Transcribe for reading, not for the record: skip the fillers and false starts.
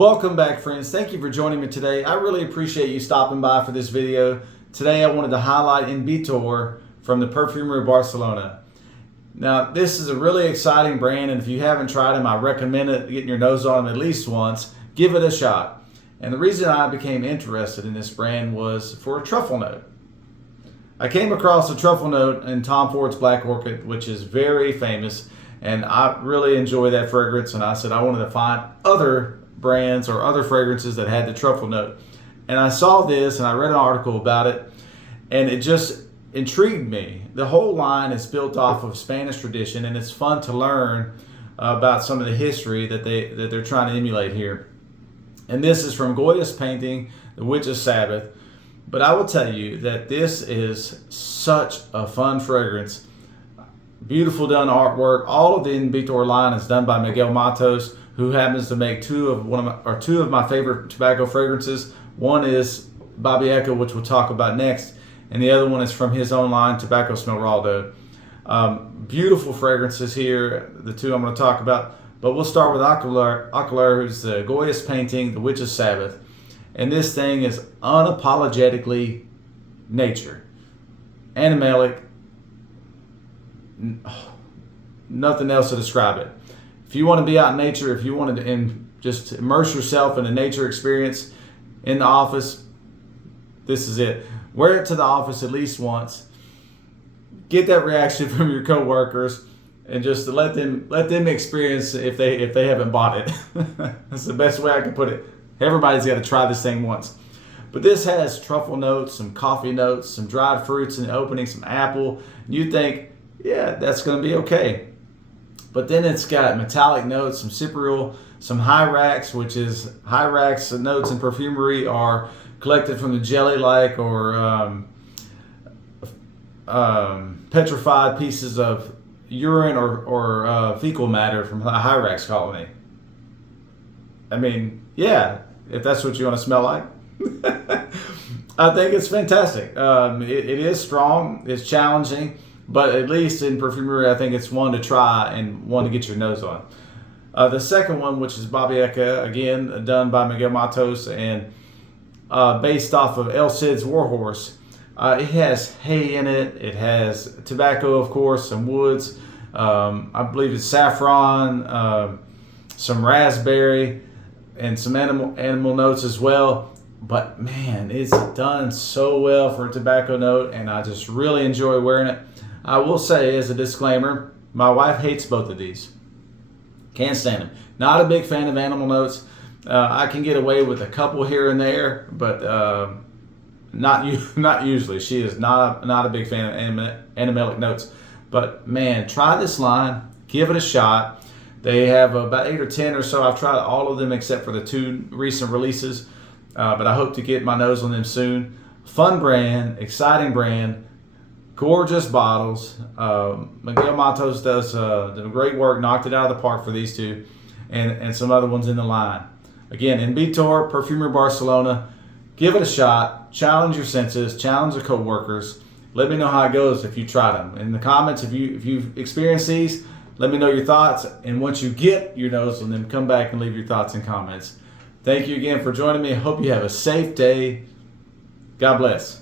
Welcome back, friends. Thank you for joining me today. I really appreciate you stopping by for this video. Today I wanted to highlight nBitor from the Perfumery Barcelona. Now, this is a really exciting brand, and if you haven't tried them, I recommend it, getting your nose on them at least once. Give it a shot. And the reason I became interested in this brand was for a truffle note. I came across a truffle note in Tom Ford's Black Orchid, which is very famous, and I really enjoy that fragrance, and I said I wanted to find other brands or other fragrances that had the truffle note. And I saw this and I read an article about it, and it just intrigued me. The whole line is built off of Spanish tradition, and it's fun to learn about some of the history that they're trying to emulate here. And this is from Goya's painting, The Witch's Sabbath. But I will tell you that this is such a fun fragrance. Beautiful done artwork. All of the nBitor line is done by Miguel Matos, who happens to make two of my favorite tobacco fragrances. One is Babieca, which we'll talk about next, and the other one is from his own line, Tobacco Smelraldo. Beautiful fragrances here, the two I'm going to talk about. But we'll start with Akelarre, who's the Goya's painting, The Witch's Sabbath. And this thing is unapologetically nature. Animalic. Nothing else to describe it. If you want to be out in nature, if you want to just immerse yourself in a nature experience in the office, this is it. Wear it to the office at least once. Get that reaction from your coworkers, and just to let them experience if they haven't bought it. That's the best way I can put it. Everybody's got to try this thing once. But this has truffle notes, some coffee notes, some dried fruits in the opening, some apple. You think, yeah, that's going to be okay. But then it's got metallic notes, some cypriol, some hyrax, which is hyrax notes in perfumery are collected from the jelly-like or petrified pieces of urine or fecal matter from a hyrax colony. I mean, yeah, if that's what you want to smell like. I think it's fantastic. It is strong, it's challenging. But at least in perfumery, I think it's one to try and one to get your nose on. The second one, which is Babieca, again, done by Miguel Matos and based off of El Cid's Warhorse. It has hay in it. It has tobacco, of course, some woods. I believe it's saffron, some raspberry, and some animal notes as well. But man, it's done so well for a tobacco note, and I just really enjoy wearing it. I will say, as a disclaimer, my wife hates both of these. Can't stand them. Not a big fan of animal notes. I can get away with a couple here and there, but not usually. She is not a big fan of animalic notes. But man, try this line. Give it a shot. They have about 8 or 10 or so. I've tried all of them except for the 2 recent releases, but I hope to get my nose on them soon. Fun brand, exciting brand. Gorgeous bottles. Miguel Matos does great work, knocked it out of the park for these two, and some other ones in the line. Again, nBitor, Perfumery Barcelona. Give it a shot. Challenge your senses. Challenge the co-workers. Let me know how it goes if you try them. In the comments, if you've experienced these, let me know your thoughts. And once you get your nose on them, come back and leave your thoughts in comments. Thank you again for joining me. I hope you have a safe day. God bless.